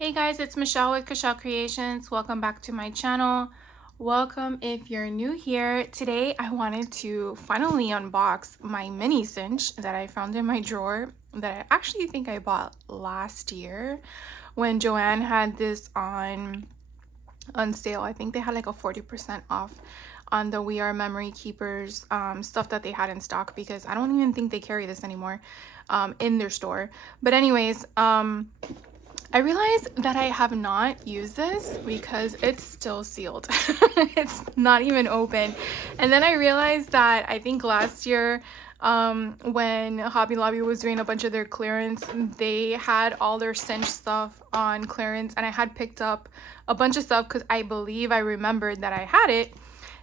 Hey guys, it's Michelle with Michelle Creations. Welcome back to my channel. Welcome if you're new here. Today I wanted to finally unbox my mini cinch that I found in my drawer that I actually think I bought last year when Joanne had this on sale. I think they had like a 40% off on the We Are Memory Keepers stuff that they had in stock, because I don't even think they carry this anymore in their store. But anyways, I realized that I have not used this because it's still sealed. It's not even open. And then I realized that I think last year when Hobby Lobby was doing a bunch of their clearance, they had all their Cinch stuff on clearance, and I had picked up a bunch of stuff because I believe I remembered that I had it,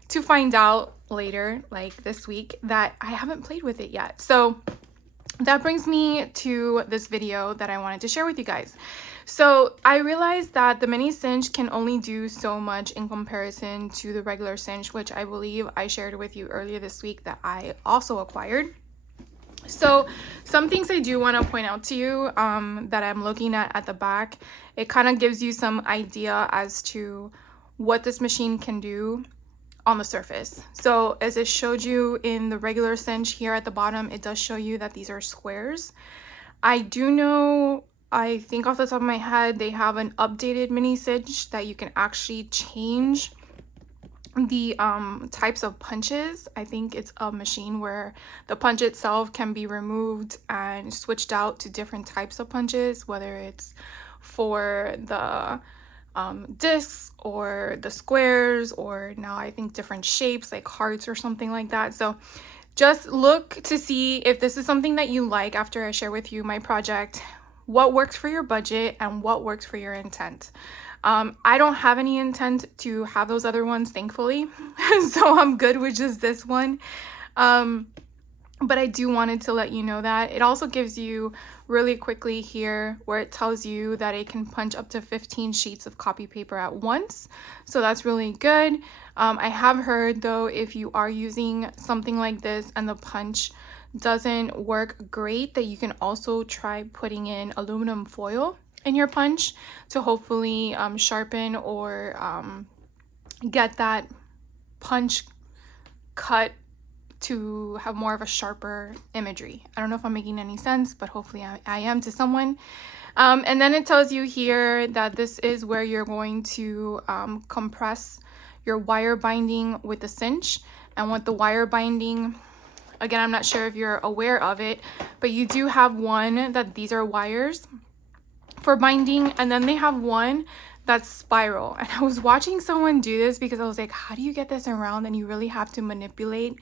to find out later, like this week, that I haven't played with it yet. So that brings me to this video that I wanted to share with you guys. So I realized that the mini cinch can only do so much in comparison to the regular cinch, which I believe I shared with you earlier this week that I also acquired. So some things I do want to point out to you that I'm looking at the back. It kind of gives you some idea as to what this machine can do on the surface. So as it showed you in the regular cinch here at the bottom, it does show you that these are squares. I do know, I think off the top of my head, they have an updated mini cinch that you can actually change the types of punches. I think it's a machine where the punch itself can be removed and switched out to different types of punches, whether it's for the discs or the squares, or now I think different shapes like hearts or something like that. So just look to see if this is something that you like after I share with you my project, what works for your budget and what works for your intent. I don't have any intent to have those other ones, thankfully. So I'm good with just this one. But I do wanted to let you know that. It also gives you really quickly here where it tells you that it can punch up to 15 sheets of copy paper at once. So that's really good. I have heard though, if you are using something like this and the punch doesn't work great, that you can also try putting in aluminum foil in your punch to hopefully sharpen or get that punch cut to have more of a sharper imagery. I don't know if I'm making any sense, but hopefully I am to someone. And then it tells you here that this is where you're going to compress your wire binding with the cinch. And with the wire binding, again, I'm not sure if you're aware of it, but you do have one that these are wires for binding, and then they have one that's spiral. And I was watching someone do this because I was like, how do you get this around? And you really have to manipulate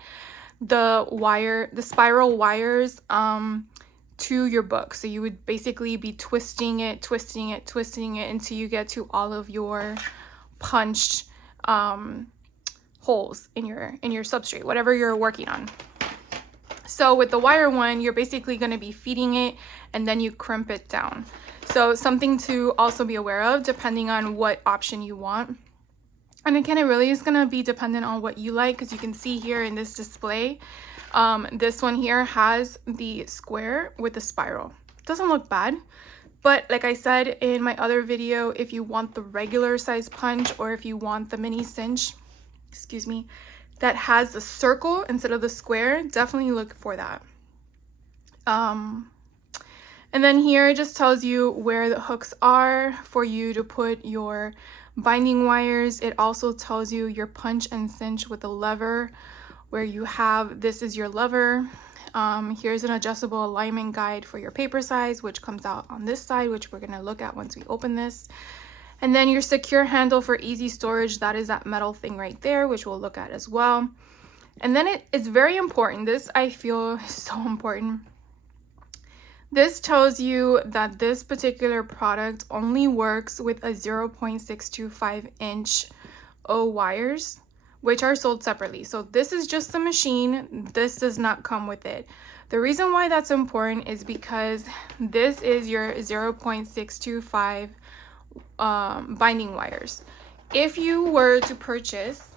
the spiral wires to your book. So you would basically be twisting it until you get to all of your punched holes in your substrate, whatever you're working on. So with the wire one, you're basically going to be feeding it and then you crimp it down. So something to also be aware of depending on what option you want. And again, it really is going to be dependent on what you like, because you can see here in this display, this one here has the square with the spiral. Doesn't look bad, but like I said in my other video, if you want the regular size punch or if you want the mini cinch, excuse me, that has the circle instead of the square, definitely look for that. And then here it just tells you where the hooks are for you to put your binding wires. It also tells you your punch and cinch with the lever, where you have, this is your lever. Here's an adjustable alignment guide for your paper size, which comes out on this side, which we're going to look at once we open this. And then your secure handle for easy storage, that is that metal thing right there, which we'll look at as well. And then it's very important, this I feel is so important. This tells you that this particular product only works with a 0.625 inch O wires, which are sold separately. So this is just the machine. This does not come with it. The reason why that's important is because this is your 0.625 binding wires. If you were to purchase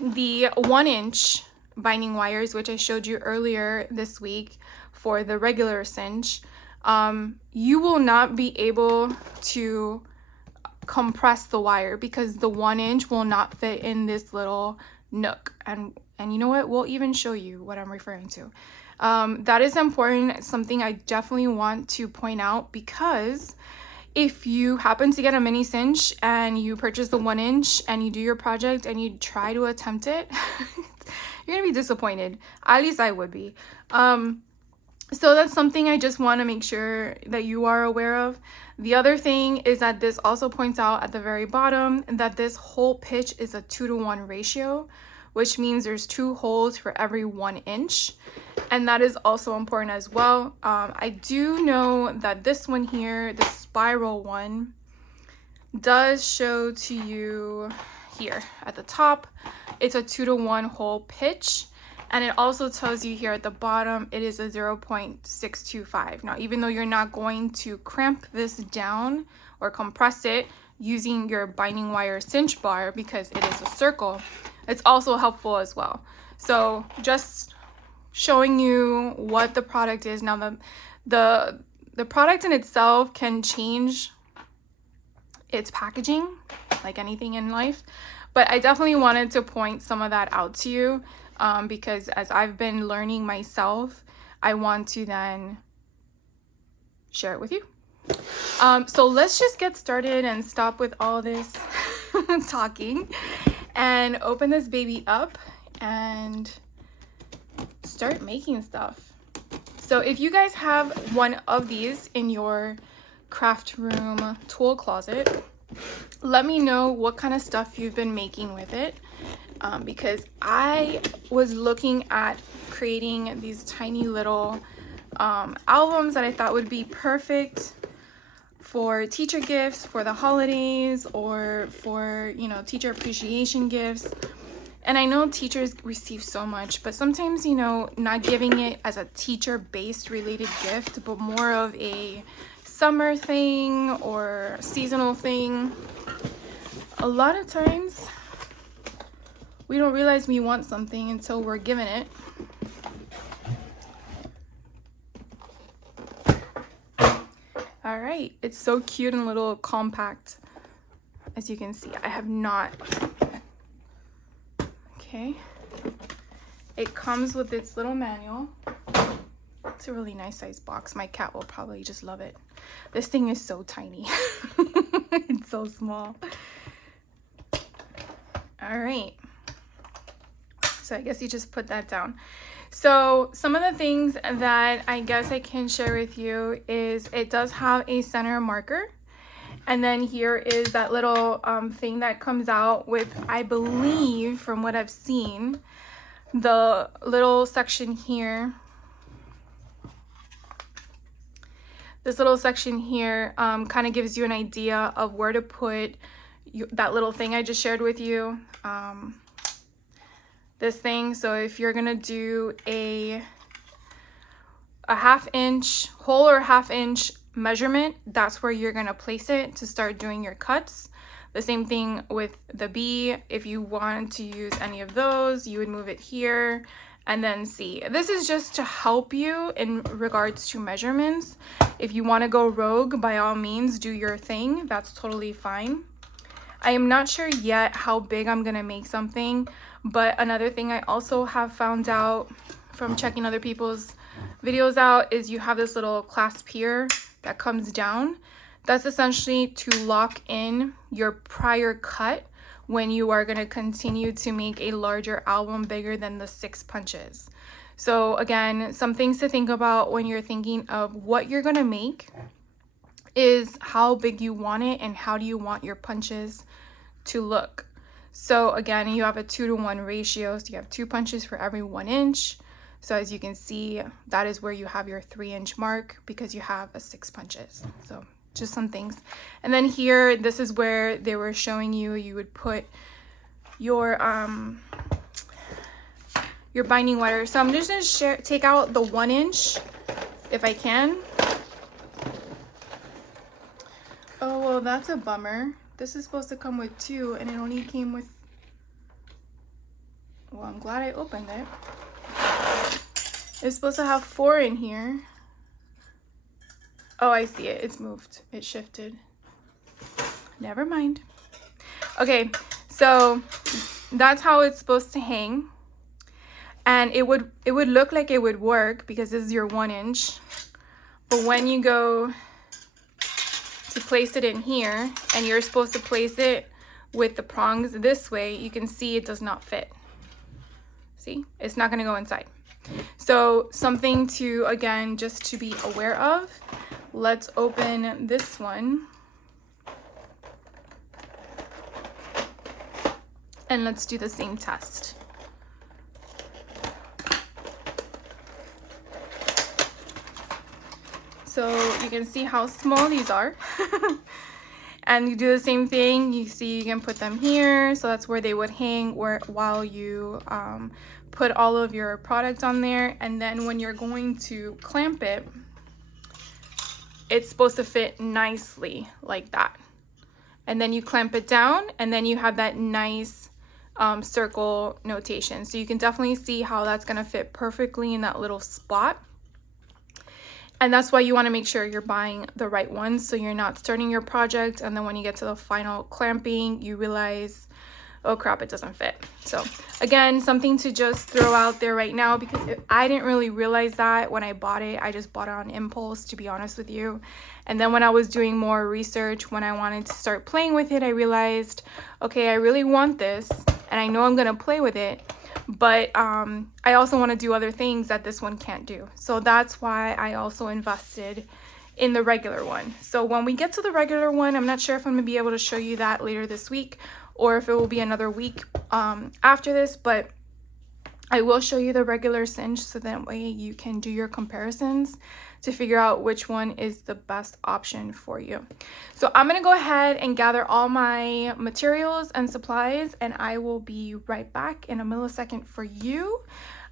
the 1 inch binding wires, which I showed you earlier this week for the regular cinch, you will not be able to compress the wire because the 1" will not fit in this little nook. And you know what, we'll even show you what I'm referring to. That is important, something I definitely want to point out, because if you happen to get a mini cinch and you purchase the 1" and you do your project and you try to attempt it, you're gonna be disappointed. At least I would be. So that's something I just want to make sure that you are aware of. The other thing is that this also points out at the very bottom that this hole pitch is a 2-to-1 ratio, which means there's 2 holes for every 1". And that is also important as well. I do know that this one here, the spiral one, does show to you here at the top, it's a 2-to-1 hole pitch. And it also tells you here at the bottom, it is a 0.625. Now, even though you're not going to cramp this down or compress it using your binding wire cinch bar because it is a circle, it's also helpful as well. So just showing you what the product is. Now, the product in itself can change its packaging like anything in life, but I definitely wanted to point some of that out to you. Because as I've been learning myself, I want to then share it with you. So let's just get started and stop with all this talking and open this baby up and start making stuff. So if you guys have one of these in your craft room tool closet, let me know what kind of stuff you've been making with it. Because I was looking at creating these tiny little albums that I thought would be perfect for teacher gifts for the holidays, or for, you know, teacher appreciation gifts. And I know teachers receive so much, but sometimes, you know, not giving it as a teacher-based related gift, but more of a summer thing or seasonal thing. A lot of times we don't realize we want something until we're given it. All right, it's so cute and little compact. As you can see, I have not. Okay. It comes with its little manual. It's a really nice size box. My cat will probably just love it. This thing is so tiny. It's so small. All right. So I guess you just put that down. So some of the things that I guess I can share with you is it does have a center marker. And then here is that little thing that comes out with, I believe, from what I've seen, the little section here. This little section here kind of gives you an idea of where to put that little thing I just shared with you. This thing. So if you're gonna do a 1/2 inch whole or 1/2 inch measurement, that's where you're gonna place it to start doing your cuts. The same thing with the B. If you want to use any of those, you would move it here. And then C. This is just to help you in regards to measurements. If you want to go rogue, by all means, do your thing. That's totally fine. I am not sure yet how big I'm gonna make something, but another thing I also have found out from checking other people's videos out is you have this little clasp here that comes down. That's essentially to lock in your prior cut when you are gonna continue to make a larger album bigger than the 6 punches. So again, some things to think about when you're thinking of what you're gonna make is how big you want it and how do you want your punches to look. So again, you have a 2-to-1 ratio, so you have 2 punches for every 1 inch. So as you can see, that is where you have your 3-inch mark because you have a 6 punches. So just some things. And then here, this is where they were showing you would put your binding wire. So I'm just gonna take out the 1 inch if I can. Oh, well, that's a bummer. This is supposed to come with 2 and it only came with, well, I'm glad I opened it. It's supposed to have 4 in here. Oh, I see it. It's moved. It shifted. Never mind. Okay, so that's how it's supposed to hang. And it would look like it would work because this is your 1 inch. But when you go to place it in here and you're supposed to place it with the prongs this way, you can see it does not fit. See, it's not going to go inside. So something to, again, just to be aware of. Let's open this one. And let's do the same test. So you can see how small these are. And you do the same thing. You see you can put them here. So that's where they would hang while you put all of your product on there. And then when you're going to clamp it, it's supposed to fit nicely like that. And then you clamp it down and then you have that nice circle notation. So you can definitely see how that's gonna fit perfectly in that little spot. And that's why you want to make sure you're buying the right ones, so you're not starting your project and then when you get to the final clamping, you realize, oh crap, it doesn't fit. So again, something to just throw out there right now, because I didn't really realize that when I bought it. I just bought it on impulse, to be honest with you. And then when I was doing more research, when I wanted to start playing with it, I realized, okay, I really want this and I know I'm gonna play with it, but I also want to do other things that this one can't do. So that's why I also invested in the regular one. So when we get to the regular one, I'm not sure if I'm gonna be able to show you that later this week or if it will be another week after this, but I will show you the regular cinch so that way you can do your comparisons to figure out which one is the best option for you. So I'm gonna go ahead and gather all my materials and supplies, and I will be right back in a millisecond for you.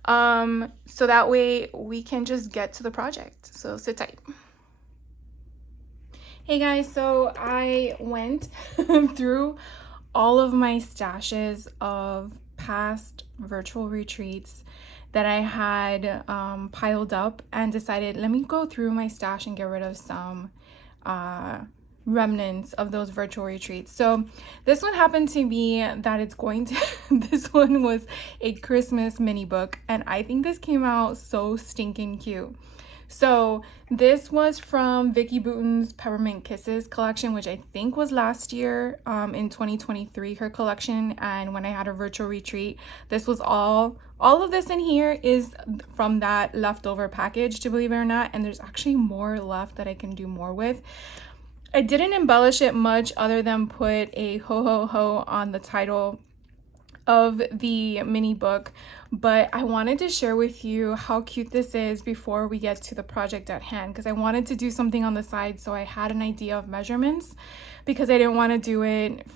So that way we can just get to the project. So sit tight. Hey guys, so I went through all of my stashes of past virtual retreats that I had piled up and decided, let me go through my stash and get rid of some remnants of those virtual retreats. So this one happened to be that it's going to, this one was a Christmas mini book, and I think this came out so stinking cute. So this was from Vicky Bouton's Peppermint Kisses collection, which I think was last year in 2023, her collection. And when I had a virtual retreat, this was all of this in here is from that leftover package, to believe it or not. And there's actually more left that I can do more with. I didn't embellish it much other than put a ho ho ho on the title of the mini book, but I wanted to share with you how cute this is before we get to the project at hand, because I wanted to do something on the side so I had an idea of measurements, because I didn't want to do it,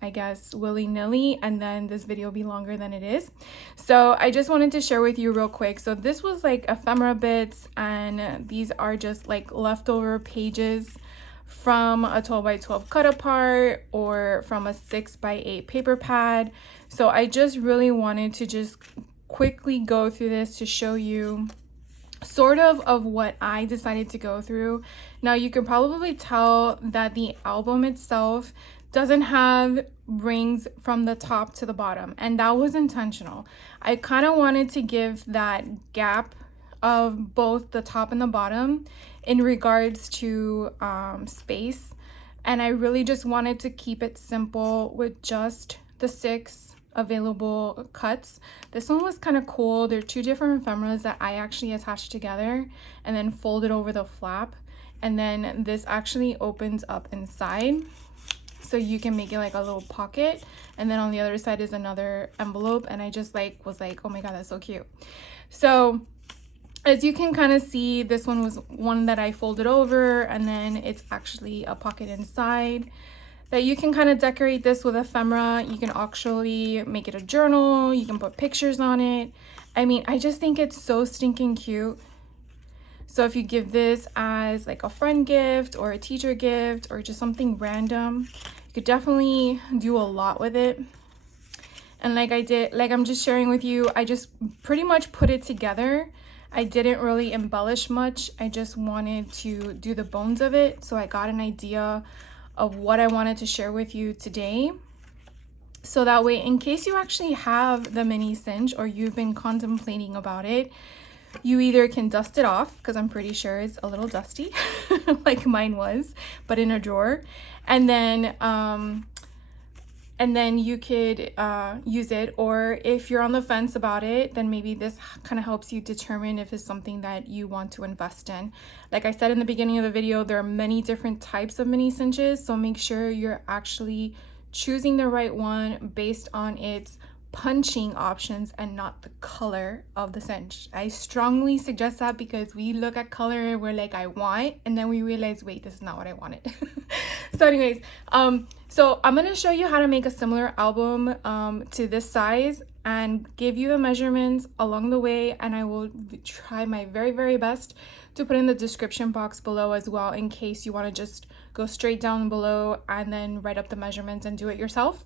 I guess, willy-nilly and then this video be longer than it is. So I just wanted to share with you real quick. So this was like ephemera bits, and these are just like leftover pages from a 12 by 12 cut apart or from a 6 by 8 paper pad. So I just really wanted to just quickly go through this to show you sort of what I decided to go through. Now you can probably tell that the album itself doesn't have rings from the top to the bottom, and that was intentional. I kind of wanted to give that gap of both the top and the bottom in regards to space, and I really just wanted to keep it simple with just the 6 available cuts. This one was kind of cool. They're 2 different ephemeras that I actually attached together and then folded over the flap, and then this actually opens up inside so you can make it like a little pocket, and then on the other side is another envelope, and I just was like, oh my god, that's so cute. So as you can kind of see, this one was one that I folded over, and then it's actually a pocket inside that you can kind of decorate this with ephemera. You can actually make it a journal. You can put pictures on it. I mean, I just think it's so stinking cute. So if you give this as like a friend gift or a teacher gift or just something random, you could definitely do a lot with it. And like I'm just sharing with you, I just pretty much put it together I didn't really embellish much. I just wanted to do the bones of it, so I got an idea of what I wanted to share with you today. So that way, in case you actually have the mini cinch or you've been contemplating about it, you either can dust it off, because I'm pretty sure it's a little dusty like mine was, but in a drawer, and then you could use it. Or if you're on the fence about it, then maybe this kind of helps you determine if it's something that you want to invest in. Like I said in the beginning of the video, there are many different types of mini cinches, so make sure you're actually choosing the right one based on its punching options and not the color of the cinch. I strongly suggest that, because we look at color and we're like, I want, and then we realize, wait, this is not what I wanted. So anyways, so I'm going to show you how to make a similar album to this size and give you the measurements along the way, and I will try my very best to put in the description box below as well, in case you want to just go straight down below and then write up the measurements and do it yourself.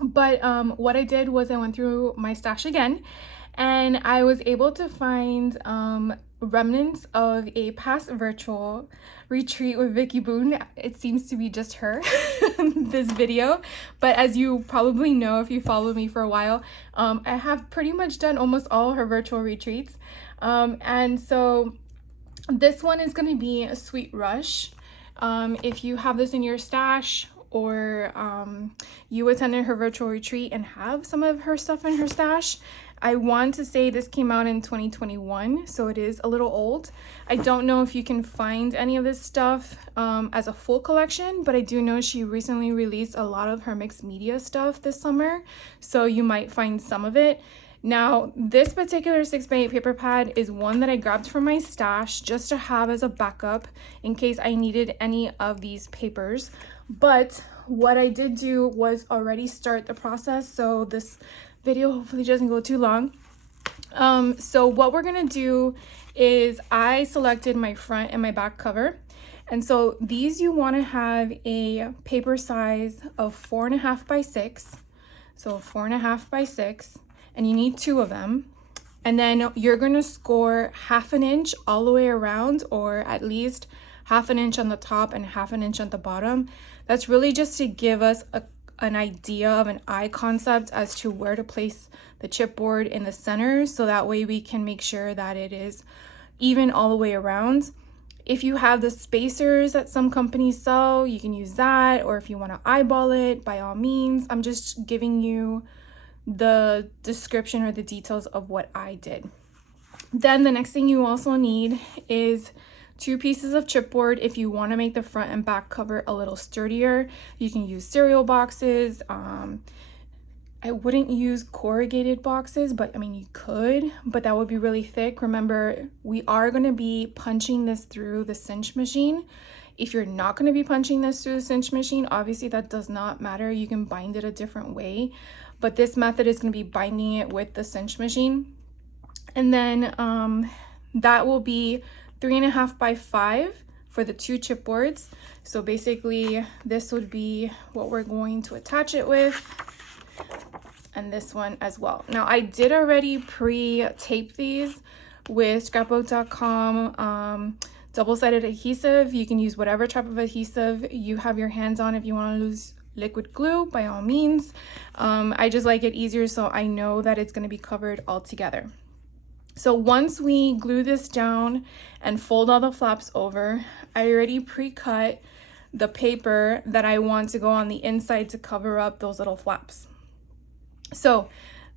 But what I did was I went through my stash again, and I was able to find remnants of a past virtual retreat with Vicky Boone. It seems to be just her this video, but as you probably know if you follow me for a while, I have pretty much done almost all her virtual retreats, and so this one is going to be a Sweet Rush. If you have this in your stash, or you attended her virtual retreat and have some of her stuff in her stash, I want to say this came out in 2021, so it is a little old. I don't know if you can find any of this stuff as a full collection, but I do know she recently released a lot of her mixed media stuff this summer, so you might find some of it. Now, this particular 6x8 paper pad is one that I grabbed from my stash just to have as a backup in case I needed any of these papers. But what I did do was already start the process, so this video hopefully doesn't go too long. So what we're gonna do is I selected my front and my back cover. And so these, you wanna have a paper size of 4.5 by 6. So 4.5 by 6. And you need 2 of them. And then you're going to score 1/2 inch all the way around, or at least 1/2 inch on the top and 1/2 inch on the bottom. That's really just to give us an idea of an eye concept as to where to place the chipboard in the center, so that way we can make sure that it is even all the way around. If you have the spacers that some companies sell, you can use that, or if you want to eyeball it, by all means. I'm just giving you the description or the details of what I did. Then the next thing you also need is 2 pieces of chipboard. If you want to make the front and back cover a little sturdier, you can use cereal boxes. I wouldn't use corrugated boxes, but I mean, you could, but that would be really thick. Remember, we are going to be punching this through the cinch machine. If you're not going to be punching this through the cinch machine, obviously that does not matter. You can bind it a different way, but this method is going to be binding it with the cinch machine. And then that will be 3.5 by 5 for the 2 chipboards. So basically this would be what we're going to attach it with, and this one as well. Now I did already pre-tape these with scrapbook.com double-sided adhesive. You can use whatever type of adhesive you have your hands on. If you want to use liquid glue, by all means. I just like it easier, so I know that it's going to be covered all together. So once we glue this down and fold all the flaps over, I already pre-cut the paper that I want to go on the inside to cover up those little flaps. So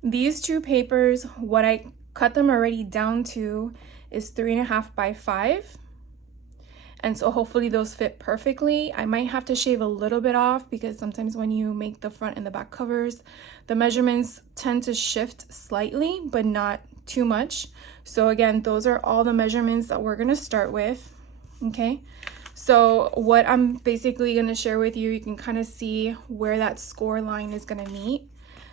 these 2 papers, what I cut them already down to is 3.5 by 5. And so hopefully those fit perfectly. I might have to shave a little bit off, because sometimes when you make the front and the back covers, the measurements tend to shift slightly, but not too much. So again, those are all the measurements that we're going to start with. Okay, so what I'm basically going to share with you, you can kind of see where that score line is going to meet.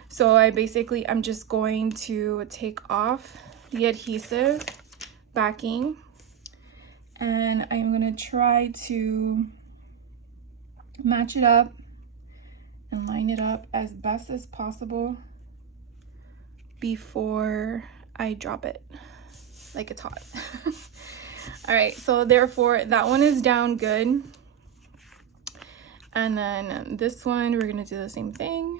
So I'm just going to take off the adhesive backing, and I'm going to try to match it up and line it up as best as possible before I drop it. like it's hot. All right, so therefore that one is down good. And then this one, we're gonna do the same thing.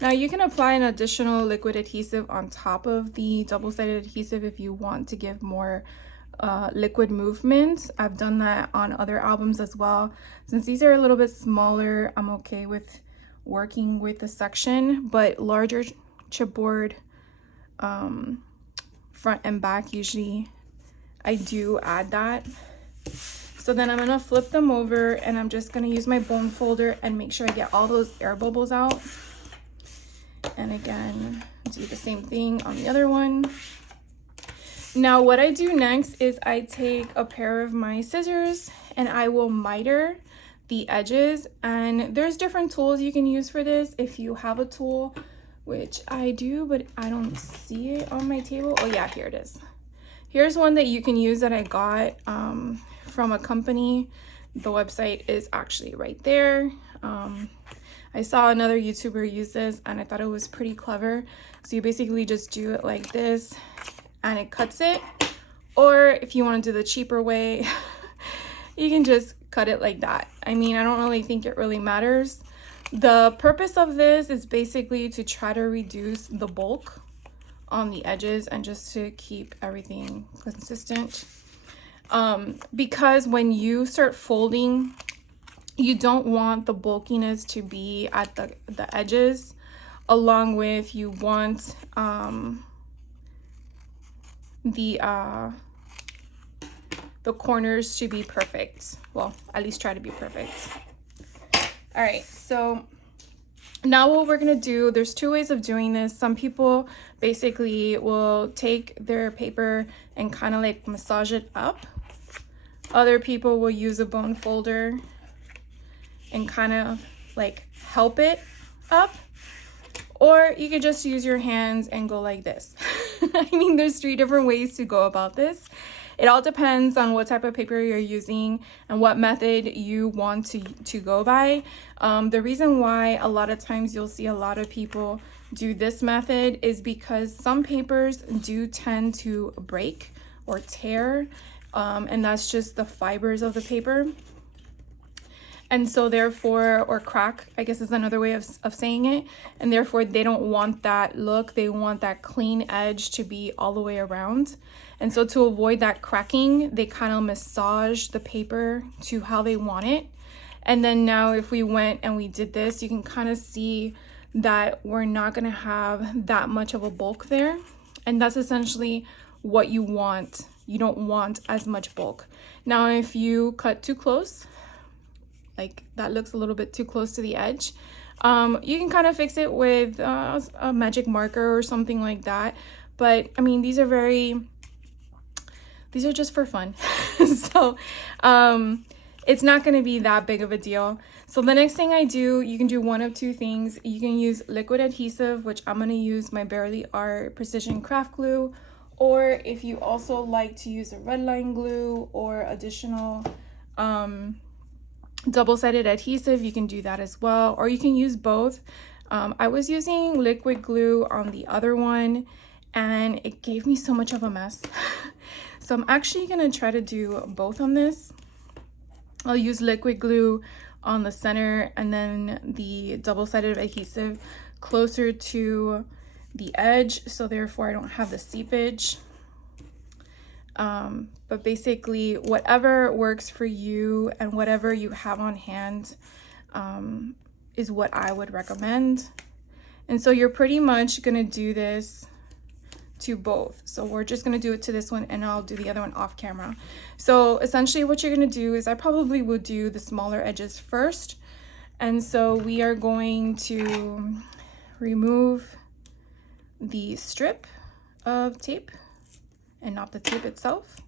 Now you can apply an additional liquid adhesive on top of the double-sided adhesive if you want to give more liquid movement. I've done that on other albums as well. Since these are a little bit smaller, I'm okay with working with the section, but larger chipboard front and back, usually I do add that. So then I'm gonna flip them over and I'm just gonna use my bone folder and make sure I get all those air bubbles out. And again, do the same thing on the other one. Now what I do next is I take a pair of my scissors and I will miter the edges, and there's different tools you can use for this if you have a tool, which I do, but I don't see it on my table. Oh yeah, here it is. Here's one that you can use that I got from a company. The website is actually right there. I saw another YouTuber use this and I thought it was pretty clever. So you basically just do it like this and it cuts it. Or if you want to do the cheaper way, you can just cut it like that. I mean, I don't really think it really matters. The purpose of this is basically to try to reduce the bulk on the edges and just to keep everything consistent. Because when you start folding, you don't want the bulkiness to be at the edges, along with you want the corners to be perfect. Well, at least try to be perfect. All right, so now what we're gonna do, there's two ways of doing this. Some people basically will take their paper and kind of like massage it up. Other people will use a bone folder and kind of like help it up, or you could just use your hands and go like this. I mean, there's 3 different ways to go about this. It all depends on what type of paper you're using and what method you want to go by. The reason why a lot of times you'll see a lot of people do this method is because some papers do tend to break or tear, and that's just the fibers of the paper. And so therefore, or crack, I guess is another way of saying it. And therefore they don't want that look. They want that clean edge to be all the way around. And so to avoid that cracking, they kind of massage the paper to how they want it. And then now if we went and we did this, you can kind of see that we're not gonna have that much of a bulk there. And that's essentially what you want. You don't want as much bulk. Now, if you cut too close, like that looks a little bit too close to the edge, you can kind of fix it with a magic marker or something like that. But I mean, these are just for fun. So it's not going to be that big of a deal. So the next thing I do, you can do one of 2 things. You can use liquid adhesive, which I'm going to use my Barely Art Precision Craft Glue, or if you also like to use a red line glue or additional double-sided adhesive, you can do that as well, or you can use both. I was using liquid glue on the other one and it gave me so much of a mess. So I'm actually gonna try to do both on this. I'll use liquid glue on the center and then the double-sided adhesive closer to the edge, so therefore I don't have the seepage. But basically whatever works for you and whatever you have on hand is what I would recommend. And so you're pretty much gonna do this to both. So we're just gonna do it to this one and I'll do the other one off camera. So essentially what you're gonna do is I probably will do the smaller edges first. And so we are going to remove the strip of tape and not the tape itself.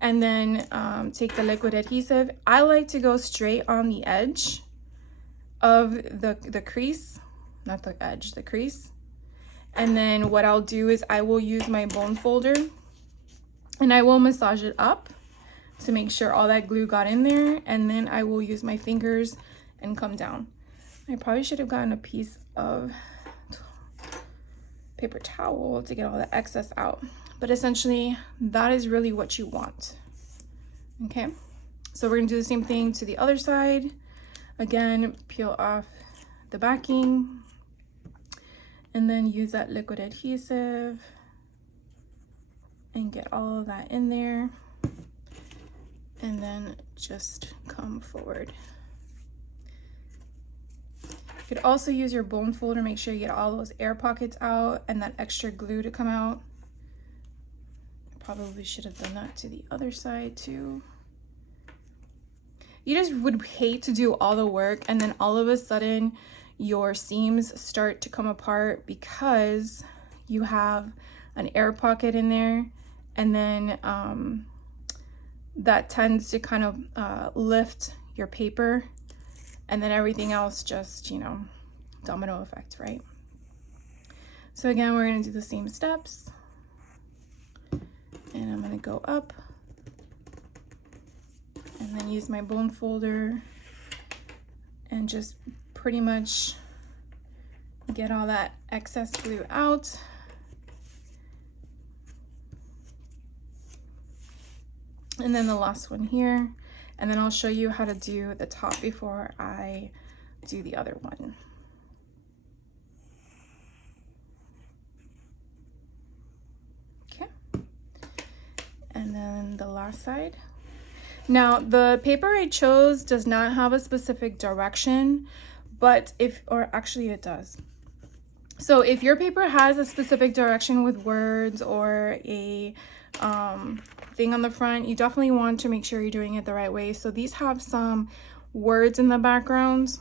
And then take the liquid adhesive. I like to go straight on the edge of the crease, not the edge, the crease. And then what I'll do is I will use my bone folder and I will massage it up to make sure all that glue got in there. And then I will use my fingers and come down. I probably should have gotten a piece of paper towel to get all the excess out. But essentially, that is really what you want. Okay, so we're gonna do the same thing to the other side. Again, peel off the backing and then use that liquid adhesive and get all of that in there. And then just come forward. You could also use your bone folder, make sure you get all those air pockets out and that extra glue to come out. Probably should have done that to the other side too. You just would hate to do all the work and then all of a sudden your seams start to come apart because you have an air pocket in there, and then that tends to kind of lift your paper, and then everything else just, you know, domino effect, right? So again, we're gonna do the same steps, and I'm gonna go up and then use my bone folder and just pretty much get all that excess glue out. And then the last one here, and then I'll show you how to do the top before I do the other one. Okay, and then the last side. Now, the paper I chose does not have a specific direction, but or actually it does. So if your paper has a specific direction with words or a thing on the front, you definitely want to make sure you're doing it the right way. So these have some words in the background.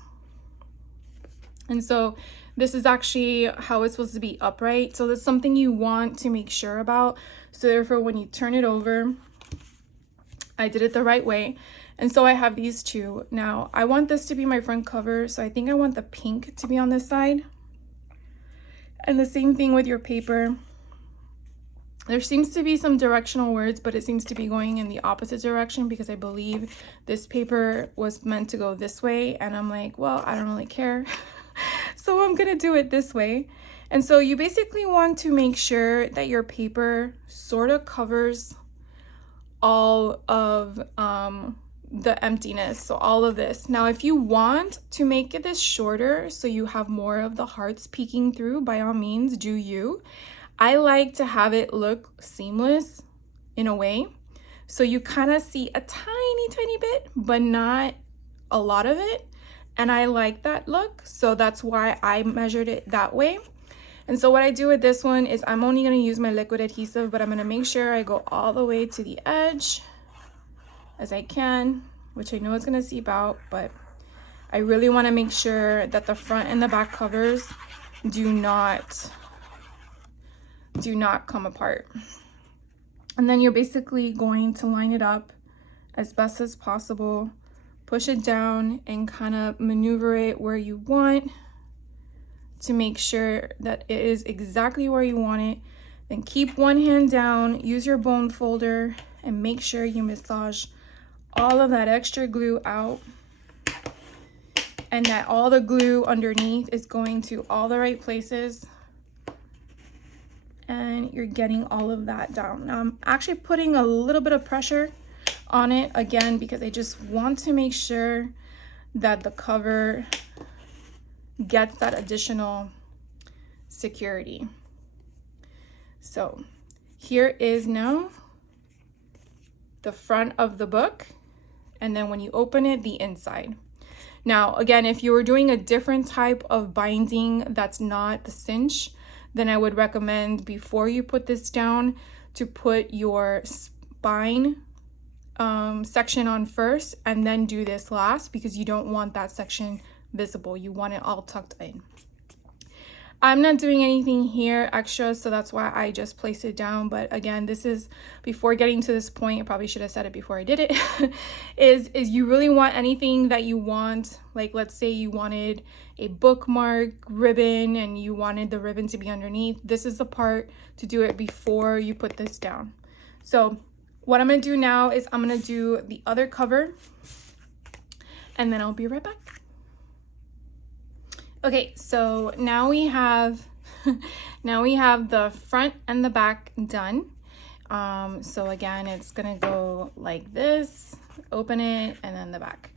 And so this is actually how it's supposed to be upright. So that's something you want to make sure about. So therefore, when you turn it over, I did it the right way. And so I have these two. Now I want this to be my front cover. So I think I want the pink to be on this side. And the same thing with your paper. There seems to be some directional words, but it seems to be going in the opposite direction because I believe this paper was meant to go this way. And I'm like, well, I don't really care. So I'm gonna do it this way. And so you basically want to make sure that your paper sort of covers all of the emptiness, so all of this. Now if you want to make this shorter so you have more of the hearts peeking through, by all means do you. I like to have it look seamless in a way, so you kind of see a tiny bit but not a lot of it, and I like that look, so that's why I measured it that way. And so what I do with this one is I'm only going to use my liquid adhesive, but I'm going to make sure I go all the way to the edge as I can, which I know it's going to seep out, but I really want to make sure that the front and the back covers do not come apart. And then you're basically going to line it up as best as possible, push it down and kind of maneuver it where you want to make sure that it is exactly where you want it. Then keep one hand down, use your bone folder, and make sure you massage all of that extra glue out, and that all the glue underneath is going to all the right places, and you're getting all of that down. Now I'm actually putting a little bit of pressure on it again because I just want to make sure that the cover gets that additional security. So here is now the front of the book, and then when you open it, the inside. Now again, if you were doing a different type of binding that's not the cinch, then I would recommend before you put this down to put your spine section on first and then do this last, because you don't want that section visible. You want it all tucked in. I'm not doing anything here extra, so that's why I just placed it down. But again, this is before getting to this point, I probably should have said it before I did it, is you really want anything that you want, like let's say you wanted a bookmark ribbon and you wanted the ribbon to be underneath. This is the part to do it before you put this down. So what I'm gonna do now is I'm gonna do the other cover and then I'll be right back. Okay, so now we have Now we have the front and the back done. So again, it's gonna go like this, open it, and then the back.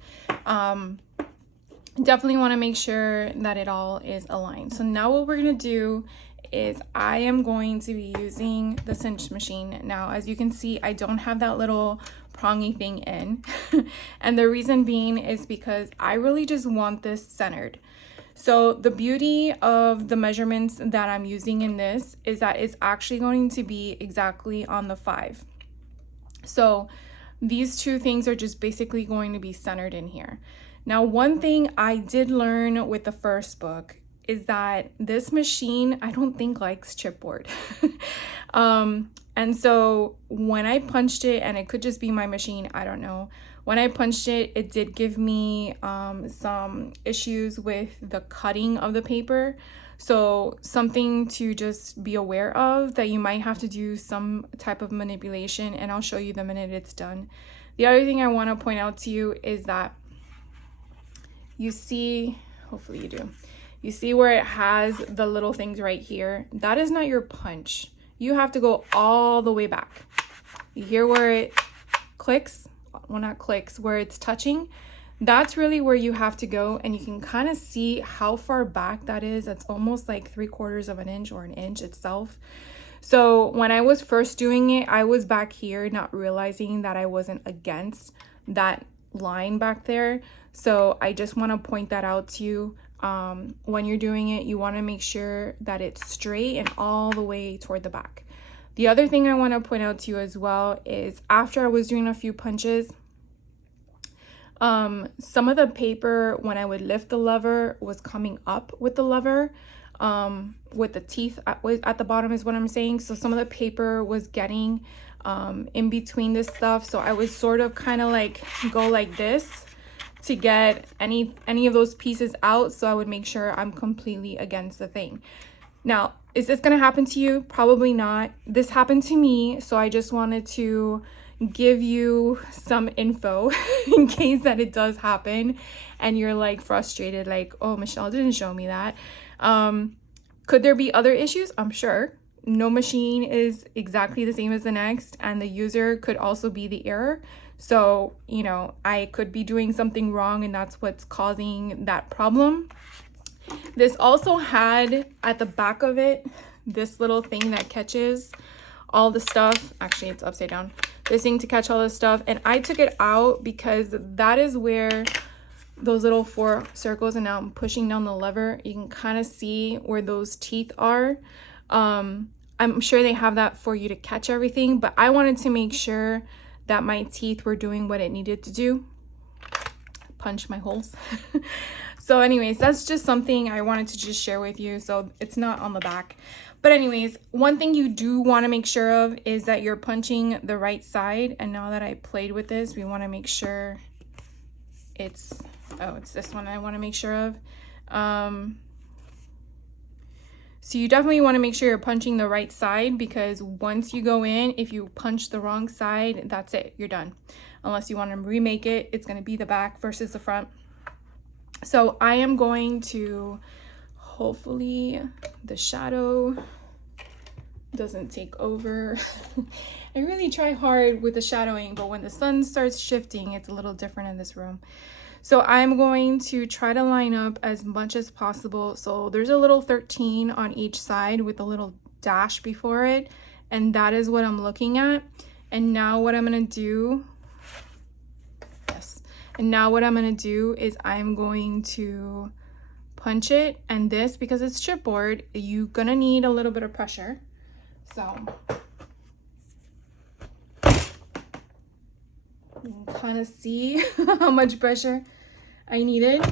Definitely want to make sure that it all is aligned. So now what we're gonna do is I am going to be using the cinch machine. Now, as you can see, I don't have that little prongy thing in. And the reason being is because I really just want this centered. So the beauty of the measurements that I'm using in this is that it's actually going to be exactly on the 5. So these two things are just basically going to be centered in here. Now, one thing I did learn with the first book is that this machine, I don't think likes chipboard. And so when I punched it, and it could just be my machine, I don't know. When I punched it, it did give me some issues with the cutting of the paper. So something to just be aware of, that you might have to do some type of manipulation, and I'll show you the minute it's done. The other thing I want to point out to you is that you see, hopefully you do, you see where it has the little things right here? That is not your punch. You have to go all the way back. You hear where it clicks? Well, not clicks, where it's touching. That's really where you have to go, and you can kind of see how far back that is. That's almost like 3/4 of an inch or an inch itself. So when I was first doing it, I was back here not realizing that I wasn't against that line back there. So I just want to point that out to you. When you're doing it, you want to make sure that it's straight and all the way toward the back. The other thing I want to point out to you as well is after I was doing a few punches, some of the paper, when I would lift the lever, was coming up with the lever, with the teeth at the bottom is what I'm saying. So some of the paper was getting in between this stuff. So I would sort of kind of like go like this to get any of those pieces out. So I would make sure I'm completely against the thing. Now, is this gonna happen to you? Probably not. This happened to me, so I just wanted to give you some info in case that it does happen and you're like frustrated, like, oh, Michelle didn't show me that. Could there be other issues? I'm sure. No machine is exactly the same as the next, and the user could also be the error. So, you know, I could be doing something wrong, and that's what's causing that problem. This also had at the back of it this little thing that catches all the stuff. Actually, it's upside down. This thing to catch all this stuff, and I took it out because that is where those little 4 circles, and now I'm pushing down the lever. You can kind of see where those teeth are. I'm sure they have that for you to catch everything, but I wanted to make sure that my teeth were doing what it needed to do. Punch my holes. So anyways, that's just something I wanted to just share with you. So it's not on the back. But anyways, one thing you do want to make sure of is that you're punching the right side. And now that I played with this, we want to make sure it's this one I want to make sure of. So you definitely want to make sure you're punching the right side, because once you go in, if you punch the wrong side, that's it, you're done. Unless you want to remake it, it's going to be the back versus the front. So I am going to, hopefully the shadow doesn't take over. I really try hard with the shadowing, but when the sun starts shifting, it's a little different in this room. So I'm going to try to line up as much as possible. So there's a little 13 on each side with a little dash before it, and that is what I'm looking at. And now what I'm gonna do, and now what I'm gonna do is I'm going to punch it, and this, because it's chipboard, you're gonna need a little bit of pressure. So you can kind of see how much pressure I needed,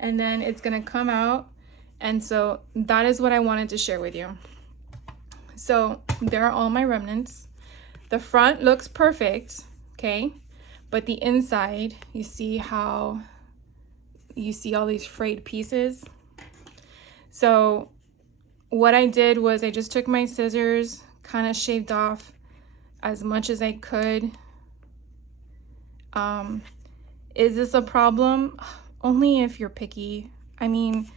and then it's gonna come out. And so that is what I wanted to share with you. So there are all my remnants. The front looks perfect, okay? But the inside, you see how you see all these frayed pieces. So what I did was I just took my scissors, kind of shaved off as much as I could. Is this a problem? Only if you're picky. I mean,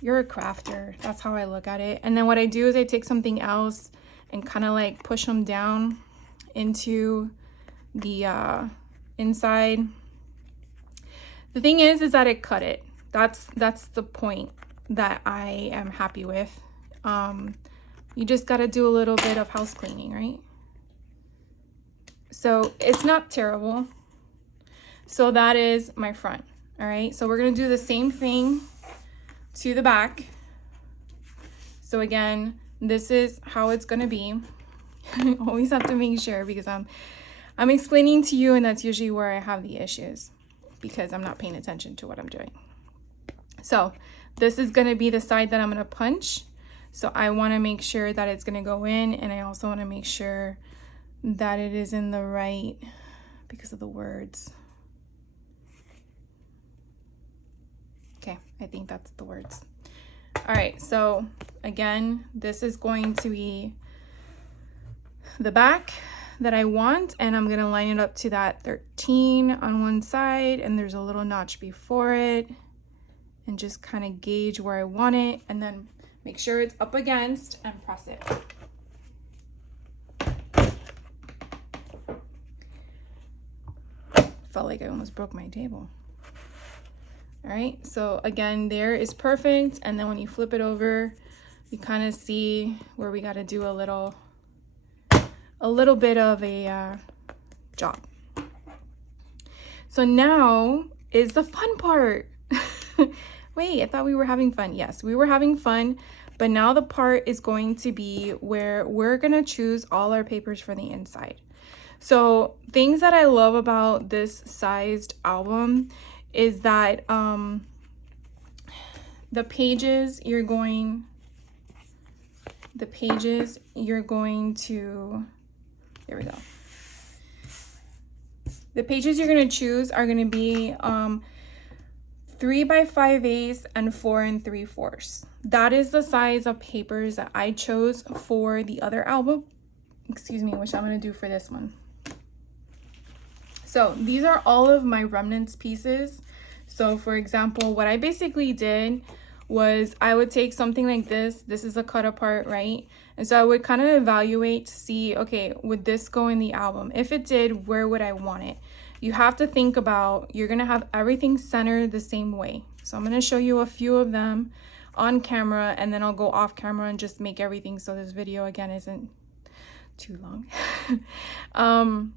you're a crafter. That's how I look at it. And then what I do is I take something else and kind of like push them down into the inside. The thing is that it cut it. That's the point that I am happy with. You just got to do a little bit of house cleaning, right? So it's not terrible. So that is my front. All right, so we're gonna do the same thing to the back. So again, this is how it's gonna be. I always have to make sure, because I'm explaining to you, and that's usually where I have the issues, because I'm not paying attention to what I'm doing. So this is gonna be the side that I'm gonna punch. So I wanna make sure that it's gonna go in, and I also wanna make sure that it is in the right, because of the words. Okay, I think that's the words. All right, so again, this is going to be the back that I want, and I'm gonna line it up to that 13 on one side, and there's a little notch before it, and just kind of gauge where I want it, and then make sure it's up against and press it. Felt like I almost broke my table. All right, so again, there is perfect. And then when you flip it over, you kind of see where we got to do a little bit of a job. So now is the fun part. Wait, I thought we were having fun. Yes, we were having fun, but now the part is going to be where we're gonna choose all our papers for the inside. So things that I love about this sized album is that the pages you're going to, there we go. The pages you're going to choose are going to be 3 by 5/8 and 4 3/4. That is the size of papers that I chose for the other album, excuse me, which I'm going to do for this one. So these are all of my remnants pieces. So for example, what I basically did was I would take something like this. This is a cut apart, right? And so I would kind of evaluate to see, okay, would this go in the album? If it did, where would I want it? You have to think about, you're gonna have everything centered the same way. So I'm gonna show you a few of them on camera, and then I'll go off camera and just make everything so this video again isn't too long.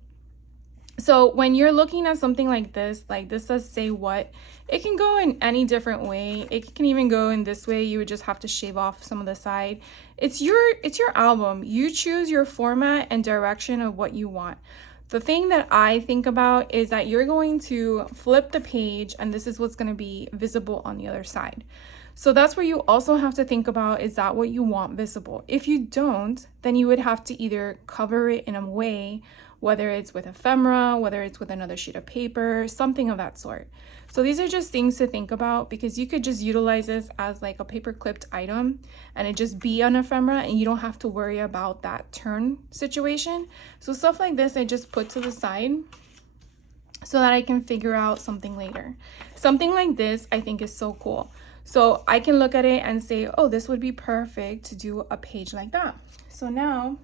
So when you're looking at something like this says say what, it can go in any different way. It can even go in this way. You would just have to shave off some of the side. It's your album. You choose your format and direction of what you want. The thing that I think about is that you're going to flip the page, and this is what's going to be visible on the other side. So that's where you also have to think about, is that what you want visible? If you don't, then you would have to either cover it in a way, whether it's with ephemera, whether it's with another sheet of paper, something of that sort. So these are just things to think about, because you could just utilize this as like a paper clipped item and it just be on ephemera, and you don't have to worry about that turn situation. So stuff like this I just put to the side so that I can figure out something later. Something like this I think is so cool. So I can look at it and say, oh, this would be perfect to do a page like that. So now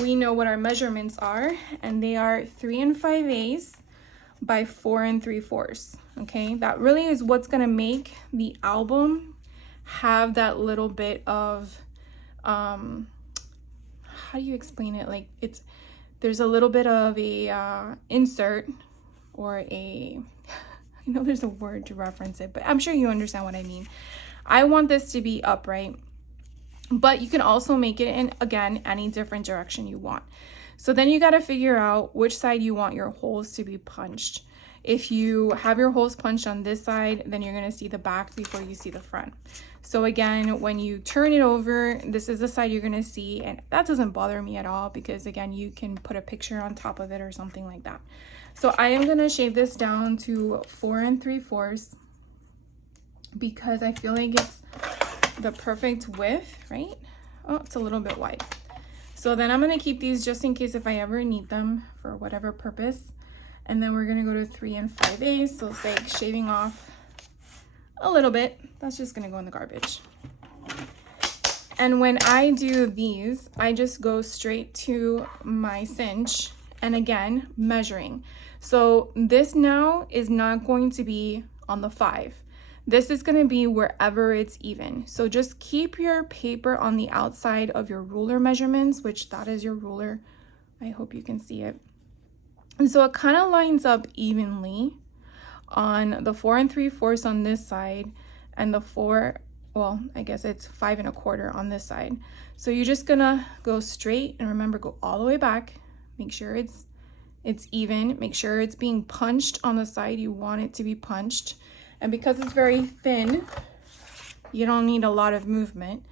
we know what our measurements are, and they are 3 5/8 by 4 3/4. Okay, that really is what's gonna make the album have that little bit of how do you explain it? Like there's a little bit of a insert, or a, I know there's a word to reference it, but I'm sure you understand what I mean. I want this to be upright, but you can also make it in, again, any different direction you want. So then you got to figure out which side you want your holes to be punched. If you have your holes punched on this side, then you're going to see the back before you see the front. So again, when you turn it over, this is the side you're going to see, and that doesn't bother me at all, because again, you can put a picture on top of it or something like that. So I am going to shave this down to 4 3/4 because I feel like it's the perfect width, right? Oh, it's a little bit wide. So then I'm going to keep these just in case if I ever need them for whatever purpose. And then we're going to go to 3 5/8. So it's like shaving off a little bit. That's just gonna go in the garbage. And when I do these, I just go straight to my cinch and again, measuring. So this now is not going to be on the 5. This is gonna be wherever it's even. So just keep your paper on the outside of your ruler measurements, which that is your ruler. I hope you can see it. And so it kind of lines up evenly on the 4 3/4 on this side and the 4, well, I guess it's 5 1/4 on this side. So you're just gonna go straight and remember, go all the way back. Make sure it's even. Make sure it's being punched on the side you want it to be punched. And because it's very thin, you don't need a lot of movement,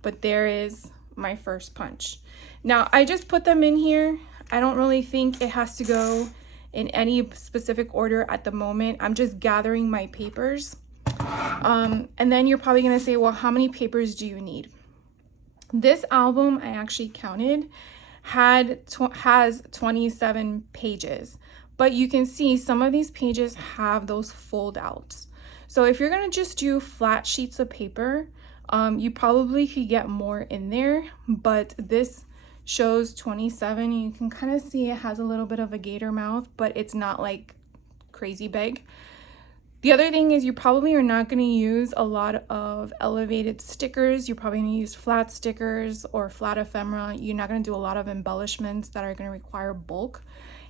but there is my first punch. Now I just put them in here. I don't really think it has to go in any specific order at the moment. I'm just gathering my papers. And then you're probably gonna say, well, how many papers do you need? This album, I actually counted, has 27 pages, but you can see some of these pages have those fold outs. So if you're gonna just do flat sheets of paper, you probably could get more in there, but this shows 27. You can kind of see it has a little bit of a gator mouth, but it's not like crazy big. The other thing is you probably are not going to use a lot of elevated stickers. You're probably going to use flat stickers or flat ephemera. You're not going to do a lot of embellishments that are going to require bulk.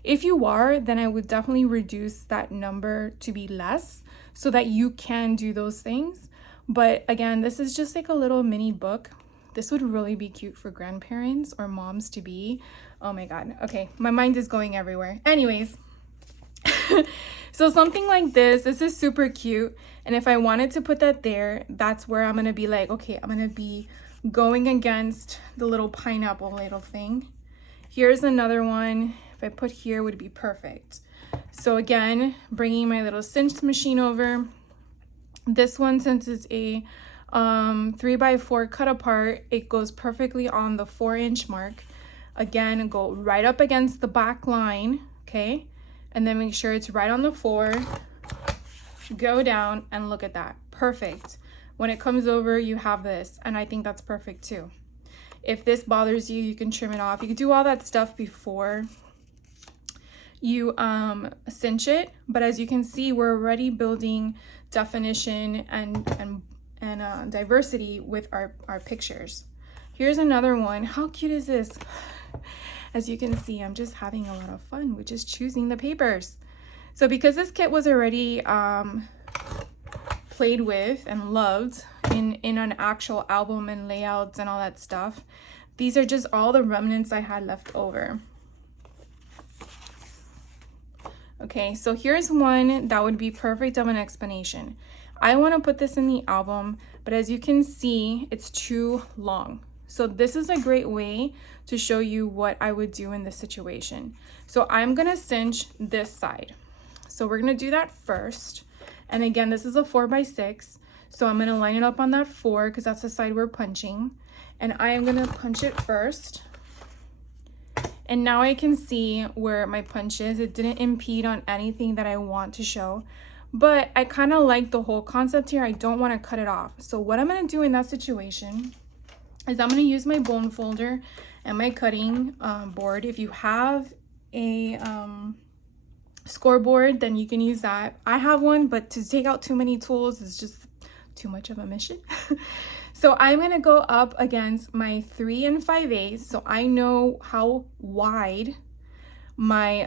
If you are, then I would definitely reduce that number to be less so that you can do those things. But again, this is just like a little mini book. This would really be cute for grandparents or moms to be. Oh my God. Okay, my mind is going everywhere. Anyways, so something like this is super cute. And if I wanted to put that there, that's where I'm gonna be like, okay, I'm gonna be going against the little pineapple little thing. Here's another one. If I put here, would be perfect. So again, bringing my little cinch machine over. This one, since it's a 3x4 cut apart, it goes perfectly on the 4-inch mark. Again, go right up against the back line, okay? And then make sure it's right on the 4. Go down and look at that. Perfect. When it comes over, you have this, and I think that's perfect too. If this bothers you, you can trim it off. You can do all that stuff before you cinch it, but as you can see, we're already building definition and diversity with our pictures. Here's another one. How cute is this? As you can see, I'm just having a lot of fun with just choosing the papers. So because this kit was already played with and loved in an actual album and layouts and all that stuff, these are just all the remnants I had left over. Okay, so here's one that would be perfect of an explanation. I want to put this in the album, but as you can see, it's too long. So this is a great way to show you what I would do in this situation. So I'm gonna cinch this side. So we're gonna do that first. And again, this is a 4x6. So I'm gonna line it up on that 4 because that's the side we're punching. And I am gonna punch it first. And now I can see where my punch is. It didn't impede on anything that I want to show. But I kind of like the whole concept here. I don't want to cut it off. So what I'm going to do in that situation is I'm going to use my bone folder and my cutting board. If you have a scoreboard, then you can use that. I have one, but to take out too many tools is just too much of a mission. So I'm going to go up against my 3 5/8. So I know how wide my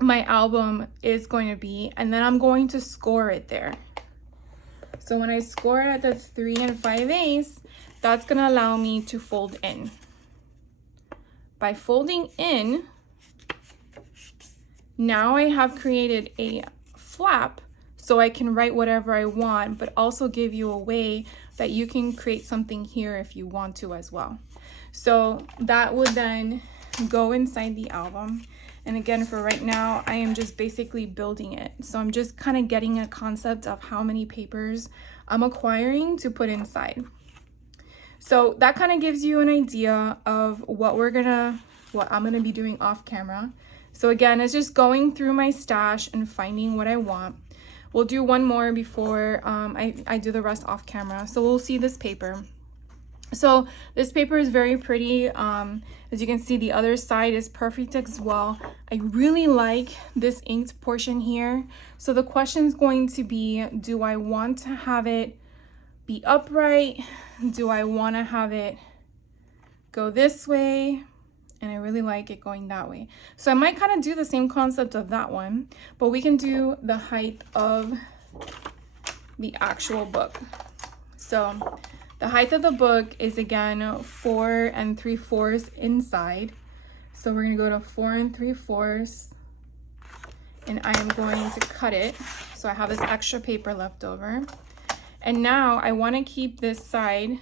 my album is going to be, and then I'm going to score it there. So when I score it at the 3 5/8, that's going to allow me to fold in. By folding in, now I have created a flap so I can write whatever I want, but also give you a way that you can create something here if you want to as well. So that would then go inside the album. And again, for right now, I am just basically building it. So I'm just kind of getting a concept of how many papers I'm acquiring to put inside. So that kind of gives you an idea of what I'm gonna be doing off camera. So again, it's just going through my stash and finding what I want. we'll do one more before I do the rest off camera. So we'll see this paper. So this paper is very pretty. As you can see, the other side is perfect as well. I really like this inked portion here. So the question is going to be, do I want to have it be upright? Do I want to have it go this way? And I really like it going that way. So I might kind of do the same concept of that one, but we can do the height of the actual book. So the height of the book is again 4 3/4 inside. So we're gonna go to 4 3/4, and I am going to cut it. So I have this extra paper left over. And now I wanna keep this side,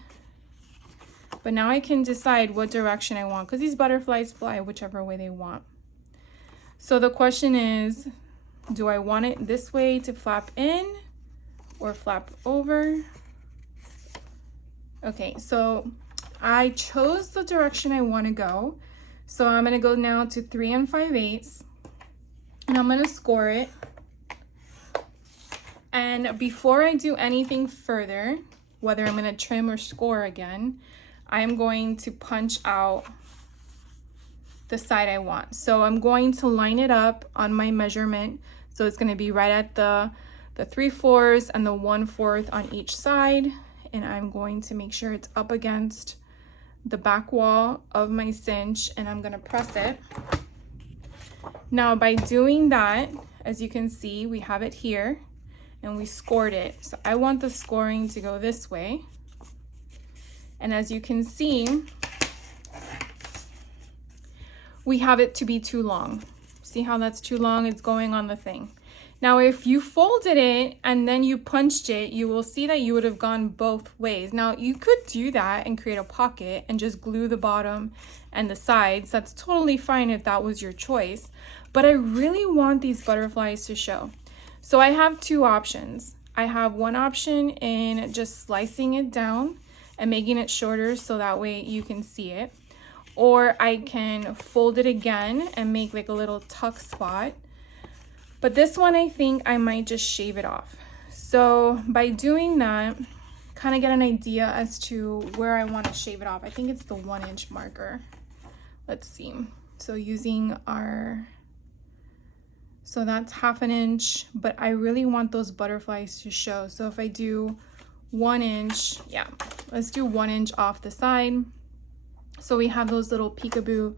but now I can decide what direction I want, because these butterflies fly whichever way they want. So the question is, do I want it this way to flap in or flap over? Okay, so I chose the direction I want to go. So I'm going to go now to 3 5/8, and I'm going to score it. And before I do anything further, whether I'm going to trim or score again, I'm going to punch out the side I want. So I'm going to line it up on my measurement. So it's going to be right at the 3/4 and the 1/4 on each side. And I'm going to make sure it's up against the back wall of my cinch, and I'm going to press it. Now by doing that, as you can see, we have it here and we scored it. So I want the scoring to go this way. And as you can see, we have it to be too long. See how that's too long? It's going on the thing. Now, if you folded it and then you punched it, you will see that you would have gone both ways. Now, you could do that and create a pocket and just glue the bottom and the sides. That's totally fine if that was your choice. But I really want these butterflies to show. So I have two options. I have one option in just slicing it down and making it shorter so that way you can see it. Or I can fold it again and make like a little tuck spot. But this one, I think I might just shave it off. So by doing that, kind of get an idea as to where I want to shave it off. I think it's the 1-inch marker. Let's see. So using so that's 1/2 inch, but I really want those butterflies to show. So if I do 1 inch, yeah, let's do 1 inch off the side. So we have those little peekaboo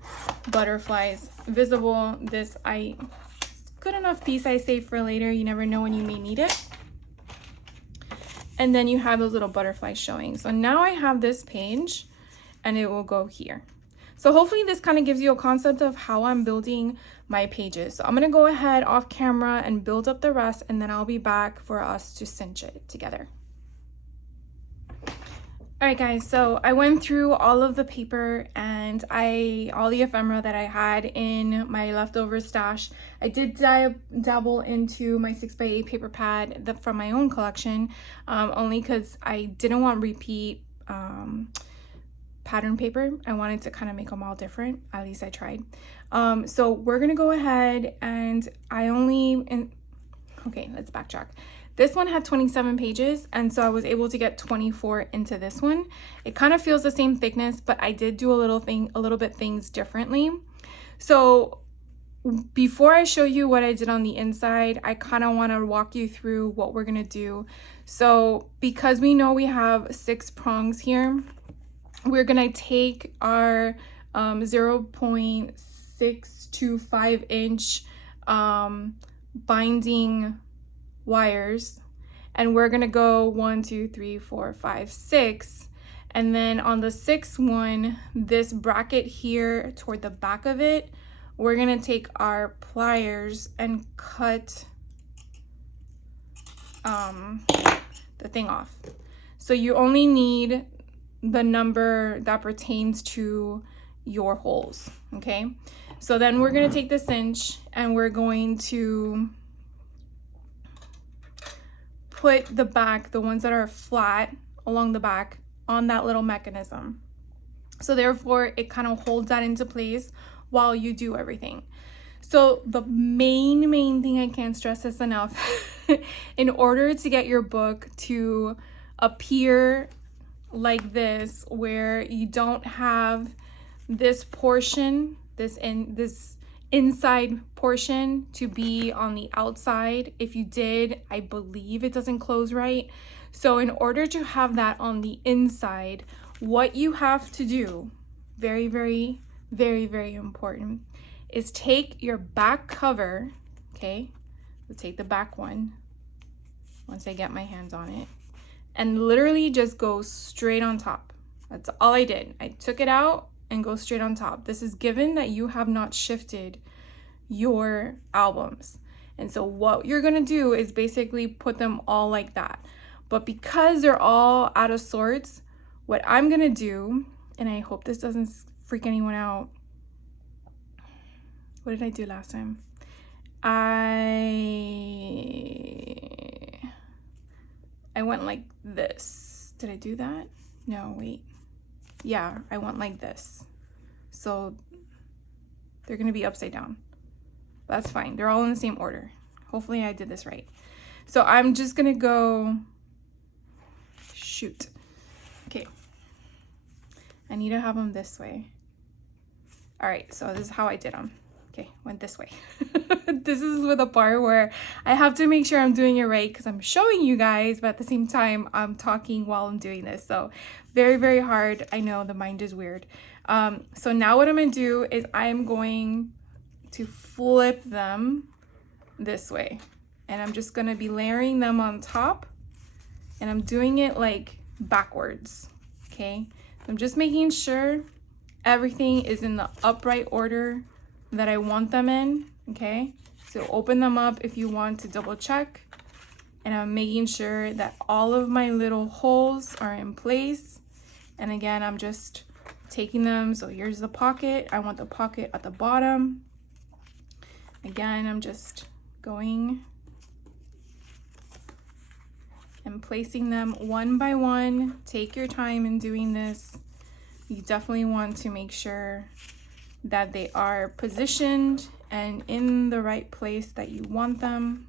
butterflies visible. This good enough piece I save for later. You never know when you may need it. And then you have those little butterflies showing. So now I have this page and it will go here. So hopefully this kind of gives you a concept of how I'm building my pages. So I'm going to go ahead off camera and build up the rest, and then I'll be back for us to cinch it together. All right, guys, so I went through all of the paper and all the ephemera that I had in my leftover stash. I did dabble into my 6x8 paper pad from my own collection, only because I didn't want repeat pattern paper. I wanted to kind of make them all different. At least I tried. So we're gonna go ahead and okay, let's backtrack. This one had 27 pages, and so I was able to get 24 into this one. It kind of feels the same thickness, but I did do a little bit things differently. So before I show you what I did on the inside, I kind of want to walk you through what we're gonna do. So because we know we have 6 prongs here, we're gonna take our 0.625 inch binding wires, and we're gonna go 1 2 3 4 5 6, and then on the 6th one, this bracket here toward the back of it, we're gonna take our pliers and cut the thing off. So you only need the number that pertains to your holes, okay? So then we're gonna take the cinch and we're going to put the back, the ones that are flat along the back, on that little mechanism. So therefore it kind of holds that into place while you do everything. So the main thing, I can't stress this enough, in order to get your book to appear like this, where you don't have this portion, this inside portion to be on the outside. If you did, I believe it doesn't close right. So in order to have that on the inside, what you have to do, very important, is take your back cover, okay? Let's take the back one once I get my hands on it, and literally just go straight on top. That's all I did. I took it out and go straight on top. This is given that you have not shifted your albums. And so what you're gonna do is basically put them all like that. But because they're all out of sorts, what I'm gonna do, and I hope this doesn't freak anyone out. What did I do last time? I went like this. Did I do that? No, wait. Yeah, I went like this. So they're gonna be upside down. That's fine. They're all in the same order. Hopefully I did this right. So I'm just gonna go, shoot. Okay. I need to have them this way. All right, so this is how I did them. Okay, went this way. This is with a part where I have to make sure I'm doing it right because I'm showing you guys, but at the same time, I'm talking while I'm doing this. So very hard. I know the mind is weird. So now what I'm gonna do is I'm going to flip them this way. And I'm just gonna be layering them on top. And I'm doing it like backwards, okay? I'm just making sure everything is in the upright order that I want them in, okay? So open them up if you want to double check. And I'm making sure that all of my little holes are in place. And again, I'm just taking them. So here's the pocket. I want the pocket at the bottom. Again, I'm just going and placing them one by one. Take your time in doing this. You definitely want to make sure that they are positioned and in the right place that you want them.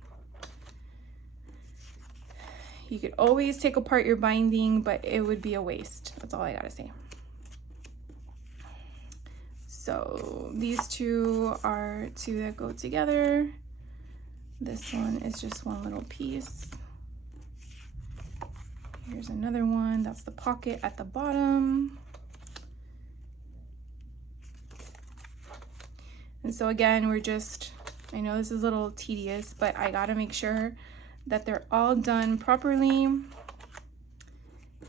You could always take apart your binding, but it would be a waste. That's all I gotta say. So these two are two that go together. This one is just one little piece. Here's another one. That's the pocket at the bottom. And so again, we're just, I know this is a little tedious, but I gotta make sure that they're all done properly. And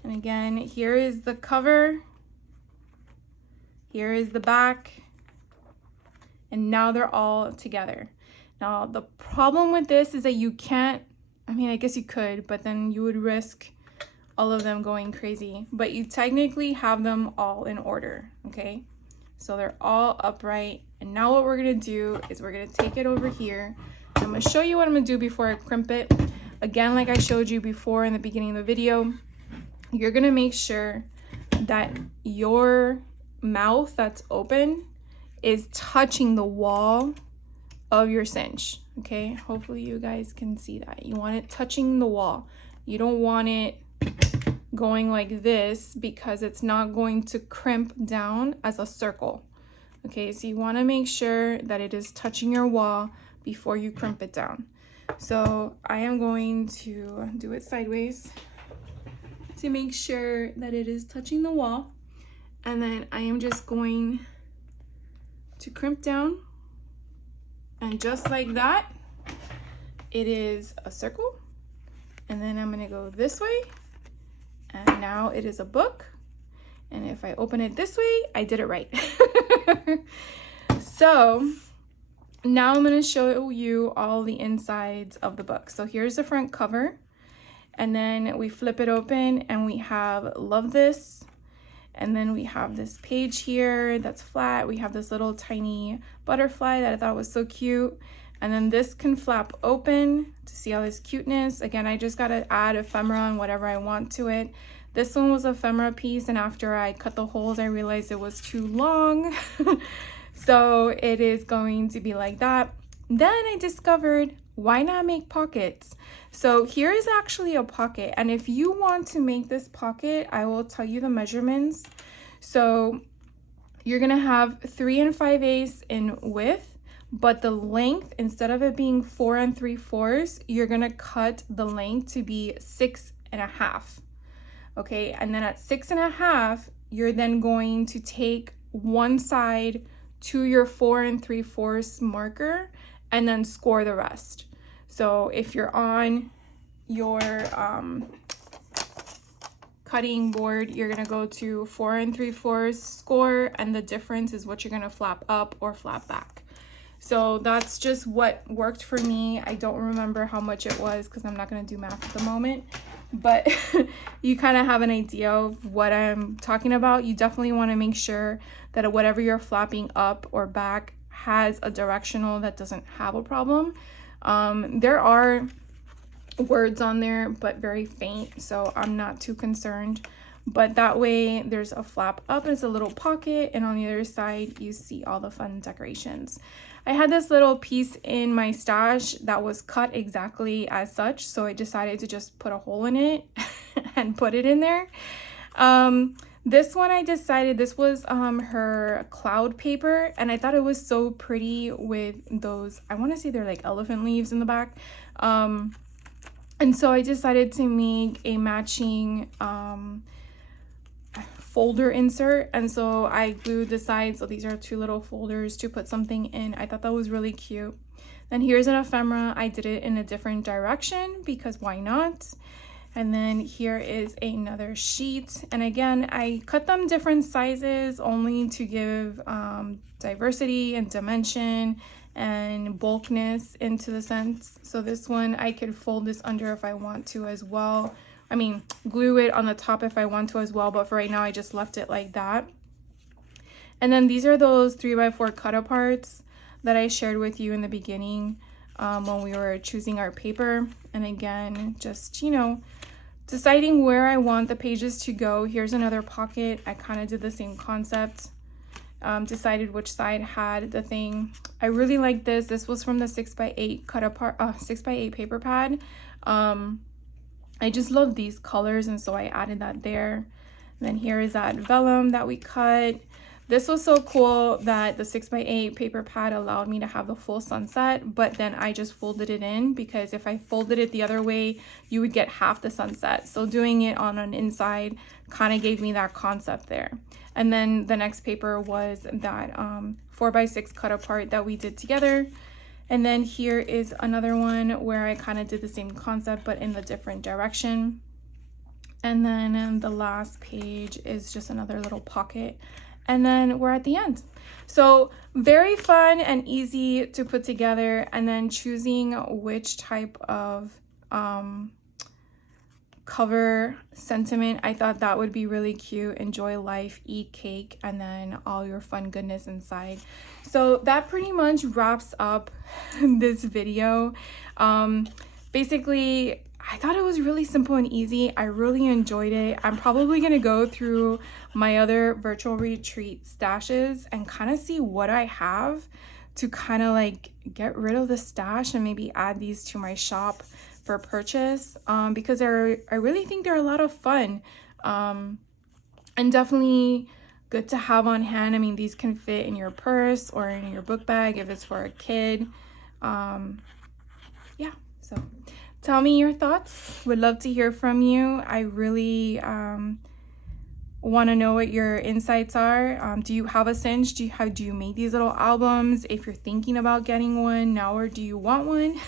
again, here is the cover. Here is the back. And now they're all together. Now, the problem with this is that you can't, I mean, I guess you could, but then you would risk all of them going crazy. But you technically have them all in order, okay? So they're all upright. And now what we're gonna do is we're gonna take it over here. I'm gonna show you what I'm gonna do before I crimp it. Again, like I showed you before in the beginning of the video, you're gonna make sure that your mouth that's open is touching the wall of your cinch, okay? Hopefully you guys can see that. You want it touching the wall. You don't want it going like this because it's not going to crimp down as a circle. Okay, so you want to make sure that it is touching your wall before you crimp it down. So I am going to do it sideways to make sure that it is touching the wall. And then I am just going to crimp down. And just like that, it is a circle. And then I'm going to go this way. And now it is a book. And if I open it this way, I did it right. So now I'm going to show you all the insides of the book. So here's the front cover. And then we flip it open and we have Love This. And then we have this page here that's flat. We have this little tiny butterfly that I thought was so cute. And then this can flap open to see all this cuteness. Again, I just got to add ephemera and whatever I want to it. This one was an ephemera piece, and after I cut the holes, I realized it was too long. So it is going to be like that. Then I discovered, why not make pockets? So here is actually a pocket, and if you want to make this pocket, I will tell you the measurements. So you're gonna have 3 5/8 in width, but the length, instead of it being 4 3/4, you're gonna cut the length to be 6 1/2. Okay, and then at 6 1/2, you're then going to take one side to your 4 3/4 marker and then score the rest. So if you're on your cutting board, you're gonna go to 4 3/4 score, and the difference is what you're gonna flap up or flap back. So that's just what worked for me. I don't remember how much it was because I'm not gonna do math at the moment, but you kind of have an idea of what I'm talking about. You definitely want to make sure that whatever you're flapping up or back has a directional that doesn't have a problem. There are words on there, but very faint, so I'm not too concerned. But that way there's a flap up, it's a little pocket, and on the other side you see all the fun decorations. I had this little piece in my stash that was cut exactly as such, so I decided to just put a hole in it and put it in there. This one I decided, this was her cloud paper, and I thought it was so pretty with those, I want to say they're like elephant leaves in the back. And so I decided to make a matching folder insert, and so I glued the sides. So these are 2 little folders to put something in. I thought that was really cute. Then here's an ephemera. I did it in a different direction because why not? And then here is another sheet, and again I cut them different sizes only to give diversity and dimension and bulkness into the sense. So this one I could fold this under if I want to as well. I mean, glue it on the top if I want to as well, but for right now I just left it like that. And then these are those 3x4 cut aparts that I shared with you in the beginning when we were choosing our paper. And again, just, you know, deciding where I want the pages to go. Here's another pocket. I kind of did the same concept. Decided which side had the thing. I really like this. This was from the 6x8 cut apart 6x8 paper pad. I just love these colors, and so I added that there. And then here is that vellum that we cut. This was so cool that the 6x8 paper pad allowed me to have the full sunset, but then I just folded it in, because if I folded it the other way, you would get half the sunset. So doing it on an inside kind of gave me that concept there. And then the next paper was that 4x6 cut apart that we did together. And then here is another one where I kind of did the same concept, but in the different direction. And then the last page is just another little pocket. And then we're at the end. So very fun and easy to put together. And then choosing which type of cover sentiment, I thought that would be really cute. Enjoy life, eat cake, and then all your fun goodness inside. So that pretty much wraps up this video. Basically, I thought it was really simple and easy. I really enjoyed it. I'm probably going to go through my other virtual retreat stashes and kind of see what I have to kind of like get rid of the stash and maybe add these to my shop for purchase, because I really think they're a lot of fun, and definitely good to have on hand. I mean, these can fit in your purse or in your book bag if it's for a kid. Yeah, so tell me your thoughts. Would love to hear from you. I really want to know what your insights are. Do you have a cinch? Do you make these little albums? If you're thinking about getting one now, or do you want one?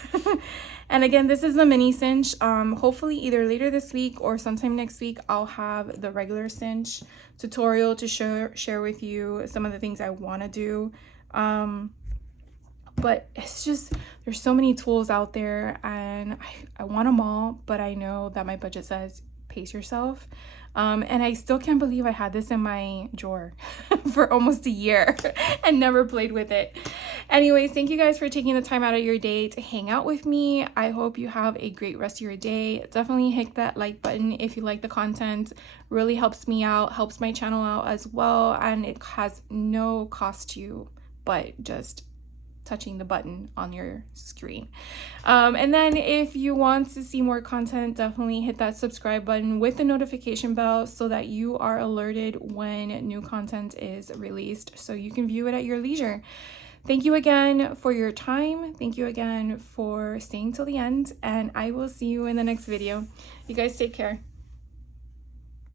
And again, this is a mini cinch. Hopefully either later this week or sometime next week, I'll have the regular cinch tutorial to share with you some of the things I want to do. But it's just, there's so many tools out there, and I want them all, but I know that my budget says pace yourself. And I still can't believe I had this in my drawer for almost a year and never played with it. Anyways, thank you guys for taking the time out of your day to hang out with me. I hope you have a great rest of your day. Definitely hit that like button if you like the content. Really helps me out, helps my channel out as well, and it has no cost to you but just touching the button on your screen. And then if you want to see more content, definitely hit that subscribe button with the notification bell so that you are alerted when new content is released, so you can view it at your leisure. Thank you again for your time. Thank you again for staying till the end, and I will see you in the next video. You guys take care.